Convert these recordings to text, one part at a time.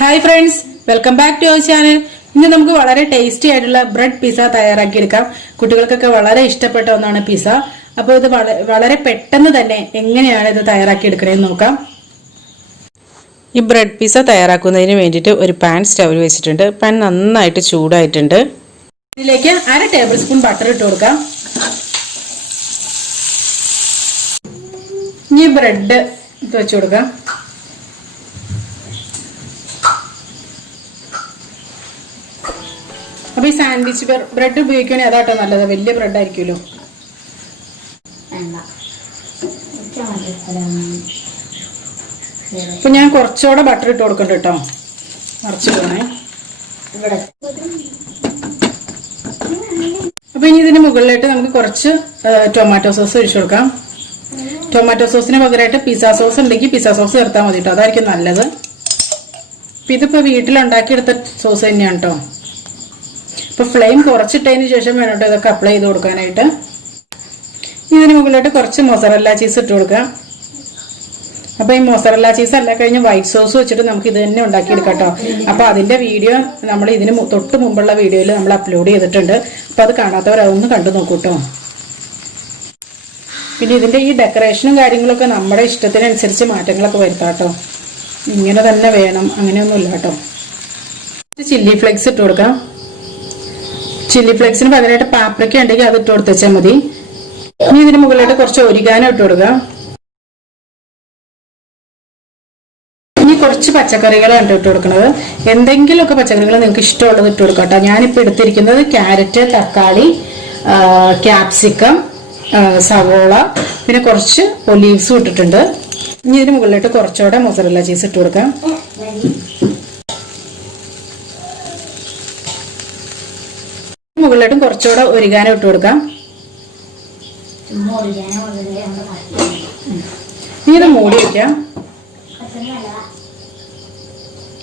Hi friends, welcome back to our channel. ഇന്ന് നമുക്ക് വളരെ ടേസ്റ്റി ആയിട്ടുള്ള ബ്രെഡ് പിസ്സ തയ്യാറാക്കിയെടുക്കാം. കുട്ടികൾക്കൊക്കെ വളരെ ഇഷ്ടപ്പെട്ട ഒന്നാണ് പിസ്സ. അപ്പോൾ ഇത് വളരെ പെട്ടെന്ന് തന്നെ എങ്ങനെയാണ് ഇത് തയ്യാറാക്കിയെടുക്കണമെന്ന് നോക്കാം. ഈ ബ്രെഡ് പിസ്സ തയ്യാറാക്കുന്നതിന് വേണ്ടിയിട്ട് ഒരു പാൻ സ്റ്റൗവിൽ വെച്ചിട്ടുണ്ട്. പാൻ നന്നായിട്ട് ചൂടായിട്ടുണ്ട്. ഇതിലേക്ക് 1/2 ടേബിൾ സ്പൂൺ ബട്ടർ ഇട്ട് കൊടുക്കാം. ഇനി ബ്രെഡ് വെച്ച് കൊടുക്കാം. അപ്പൊ ഈ സാൻഡ്വിച്ച് ബ്രെഡ് ഉപയോഗിക്കുകയാണെങ്കിൽ അതാട്ടോ നല്ലത്. വലിയ ബ്രെഡ് ആയിരിക്കുമല്ലോ. അപ്പൊ ഞാൻ കുറച്ചുകൂടെ ബട്ടർ ഇട്ട് കൊടുക്കണ്ട കേട്ടോ. നിറച്ച് പോണേ. അപ്പൊ ഇനി ഇതിന് മുകളിലായിട്ട് നമുക്ക് കുറച്ച് ടൊമാറ്റോ സോസ് ഒഴിച്ചു കൊടുക്കാം. ടൊമാറ്റോ സോസിന് പകരമായിട്ട് പിസ്സ സോസ് ഉണ്ടെങ്കിൽ പിസ്സ സോസ് ചേർത്താൽ മതി കേട്ടോ. അതായിരിക്കും നല്ലത്. അപ്പൊ ഇതിപ്പോ വീട്ടിലുണ്ടാക്കിയെടുത്ത സോസ് തന്നെയാണ് കേട്ടോ. ഇപ്പൊ ഫ്ലെയിം കുറച്ചിട്ടതിന് ശേഷം വേണം കേട്ടോ ഇതൊക്കെ അപ്ലൈ ചെയ്ത് കൊടുക്കാനായിട്ട്. ഇതിന് മുകളിലായിട്ട് കുറച്ച് മൊസറല്ല ചീസ് ഇട്ട് കൊടുക്കാം. അപ്പൊ ഈ മൊസറല്ല ചീസ് അല്ല കഴിഞ്ഞ് വൈറ്റ് സോസ് വെച്ചിട്ട് നമുക്ക് ഇത് തന്നെ ഉണ്ടാക്കിയെടുക്കാം കേട്ടോ. അപ്പൊ അതിന്റെ വീഡിയോ നമ്മൾ ഇതിന് തൊട്ട് മുമ്പുള്ള വീഡിയോയിൽ നമ്മൾ അപ്ലോഡ് ചെയ്തിട്ടുണ്ട്. അപ്പൊ അത് കാണാത്തവരതൊന്ന് കണ്ടു നോക്കൂ കേട്ടോ. പിന്നെ ഇതിന്റെ ഈ ഡെക്കറേഷനും കാര്യങ്ങളൊക്കെ നമ്മുടെ ഇഷ്ടത്തിനനുസരിച്ച് മാറ്റങ്ങളൊക്കെ വരുത്താം കേട്ടോ. ഇങ്ങനെ തന്നെ വേണം അങ്ങനെയൊന്നുമില്ല കേട്ടോ. ചില്ലി ഫ്ലേക്സ് ഇട്ട് കൊടുക്കാം. ചില്ലി ഫ്ലേക്സിന് പകരമായിട്ട് പാപ്രിക്ക ഉണ്ടെങ്കിൽ അത് ഇട്ട് കൊടുത്താൽ മതി. ഇനി ഇതിന് മുകളിലായിട്ട് കുറച്ച് ഒരിഗാനോ ഇട്ട് കൊടുക്കാം. ഇനി കുറച്ച് പച്ചക്കറികളാണ് ഇട്ട് കൊടുക്കുന്നത്. എന്തെങ്കിലുമൊക്കെ പച്ചക്കറികൾ നിങ്ങൾക്ക് ഇഷ്ടമുള്ളത് ഇട്ട് കൊടുക്കാം കേട്ടോ. ഞാനിപ്പോൾ എടുത്തിരിക്കുന്നത് ക്യാരറ്റ്, തക്കാളി, ക്യാപ്സിക്കം, സവോള, പിന്നെ കുറച്ച് ഒലീവ്സും ഇട്ടിട്ടുണ്ട്. ഇനി ഇതിന് മുകളിലായിട്ട് കുറച്ചുകൂടെ മൊസറല്ല ചീസ് ഇട്ട് കൊടുക്കാം. മുകളിലായിട്ടും കുറച്ചുകൂടെ ഒരിഗാനോ ഇട്ട് കൊടുക്കാം. ഇനി ഇത് മൂടി വയ്ക്കാം.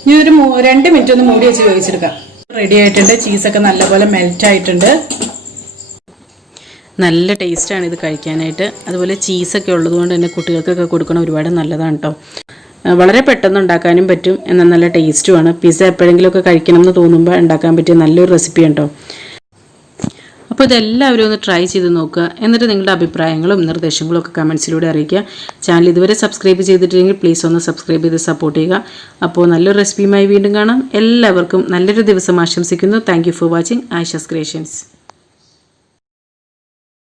ഇനി ഒരു 2 മിനിറ്റ് ഒന്ന് മൂടി വെച്ച് വേവിച്ചെടുക്കാം. റെഡി ആയിട്ടുണ്ട്. ചീസൊക്കെ നല്ലപോലെ മെൽറ്റ് ആയിട്ടുണ്ട്. നല്ല ടേസ്റ്റാണ് ഇത് കഴിക്കാനായിട്ട്. അതുപോലെ ചീസൊക്കെ ഉള്ളതുകൊണ്ട് തന്നെ കുട്ടികൾക്കൊക്കെ കൊടുക്കണം ഒരുപാട് നല്ലതാണ് കേട്ടോ. വളരെ പെട്ടെന്ന് ഉണ്ടാക്കാനും പറ്റും, എന്നാൽ നല്ല ടേസ്റ്റുമാണ്. പിസ്സ എപ്പോഴെങ്കിലുമൊക്കെ കഴിക്കണം എന്ന് തോന്നുമ്പോൾ ഉണ്ടാക്കാൻ പറ്റിയ നല്ലൊരു റെസിപ്പിയാണ് കേട്ടോ. അപ്പോൾ ഇതെല്ലാവരും ഒന്ന് ട്രൈ ചെയ്ത് നോക്കുക. എന്നിട്ട് നിങ്ങളുടെ അഭിപ്രായങ്ങളും നിർദ്ദേശങ്ങളും ഒക്കെ കമൻസിലൂടെ അറിയിക്കുക. ചാനൽ ഇതുവരെ സബ്സ്ക്രൈബ് ചെയ്തിട്ടില്ലെങ്കിൽ പ്ലീസ് ഒന്ന് സബ്സ്ക്രൈബ് ചെയ്ത് സപ്പോർട്ട് ചെയ്യുക. അപ്പോൾ നല്ലൊരു റെസിപ്പിയുമായി വീണ്ടും കാണാം. എല്ലാവർക്കും നല്ലൊരു ദിവസം ആശംസിക്കുന്നു. Thank you for watching Ayisha's creations.